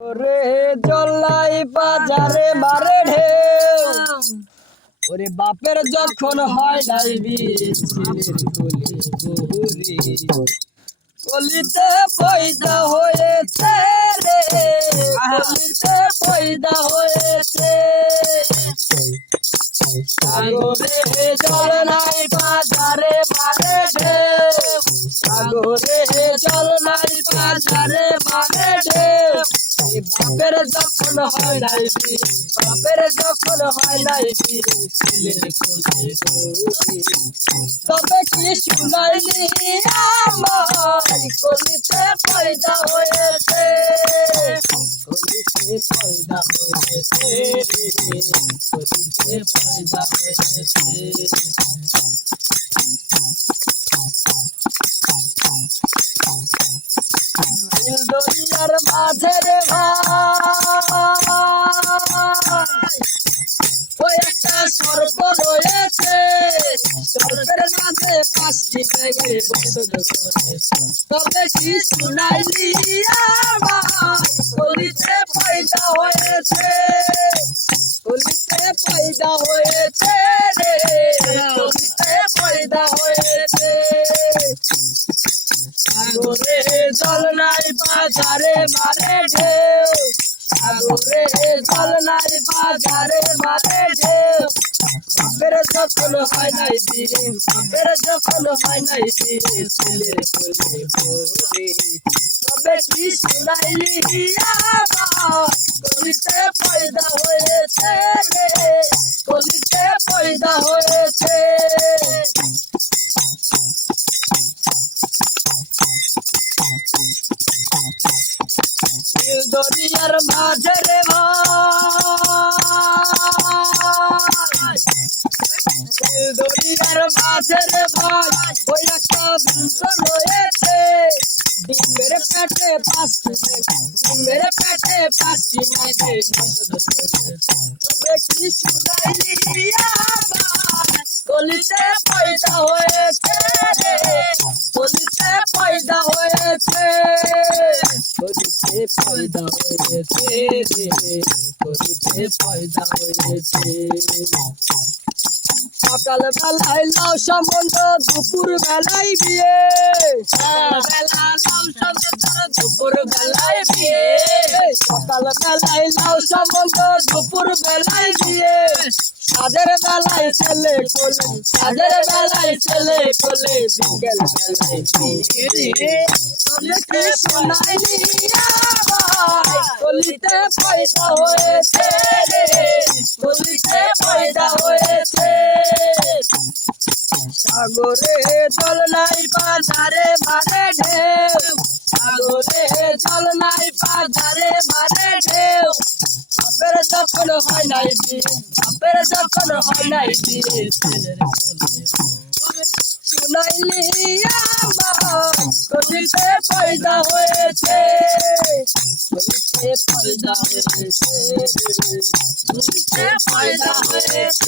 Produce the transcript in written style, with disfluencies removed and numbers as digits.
ওরে জল্লাই বাজারে মারে ঢেউ, ওরে বাপের যখন হয় নাই বিয়ে ছেলের কোলে বহুরে কলিতে পয়দা হয়েছে রে, কলিতে পয়দা হয়েছে। সাগরে জল নাই বাজারে মারে ঢেউ, সাগরে জল নাই বাজারে মারে ঢেউ। বাপের যখন হয় নাই বিয়ে, বাপের যখন হয় নাই বিয়ে ছেলের কোলে বহুরে তবে কি শুনাইলি আমার কলিতে পয়দা হয়েছে, কলিতে পয়দা হয়েছে রে, কলিতে পয়দা হয়েছে। দরিয়ার মাঝে রে ভাই ওই একটা সর্প রয়েছে, সর্পের মাঝে 5টি ব্যাঙে বসত করেছে। তবে কি শুনাইলি আমার কলিতে পয়দা হয়েছে, কলিতে পয়দা হয়েছে রে, কলিতে পয়দা হয়েছে। সাগরে জল নাই বাজারে মারে ঢেউ, সাগরে জল নাই বাজারে মারে ঢেউ। বাপের যখন হয় নাই বিয়ে, বাপের যখন হয় নাই বিয়ে ছেলের কোলে বহুরে তবে কি শুনাইলি আমার কলিতে পয়দা হয়েছে রে, কলিতে পয়দা হয়েছে। দরিয়ার মাঝে রে ভাই, দরিয়ার মাঝে রে ভাই ওই একটা বৃন্দ রয়েছে, ডিমের পেটে 5টি মেঘে, ডিমের পেটে 5টি মেঘে তবে কি শুনাইলি আমার কলিতে পয়দা হয়েছে রে, কলিতে পয়দা হয়েছে, কলিতে পয়দা হয়েছে রে, কলিতে পয়দা হয়েছে। সকাল বেলায় লাউ সম্বন্ধ, দুপুর বেলায় বিয়ে, বেলা লাউ সম্বন্ধ, দুপুর বেলায় বিয়ে, সকাল বেলায় লাউ সম্বন্ধ, দুপুর বেলায় বিয়ে। সাজের বেলায় ছেলে কোলে, সাজের বেলায় ছেলে কোলে, বিকেল বেলায় বিয়ে। তবে কি শুনাইলি আমার কলিতে পয়দা হয়েছে রে, কলিতে পয়দা হয়েছে। সাগরে জল নাই বাজারে মারে ঢেউ, সাগরে জল নাই বাজারে মারে ঢেউ। বাপের যখন হয় নাই বিয়ে, বাপের যখন হয় নাই বিয়ে ছেলের কোলে শুনাইলি আমার কলিতে পয়দা হয়েছে, কলিতে পয়দা হয়েছে, কলিতে পয়দা হয়েছে।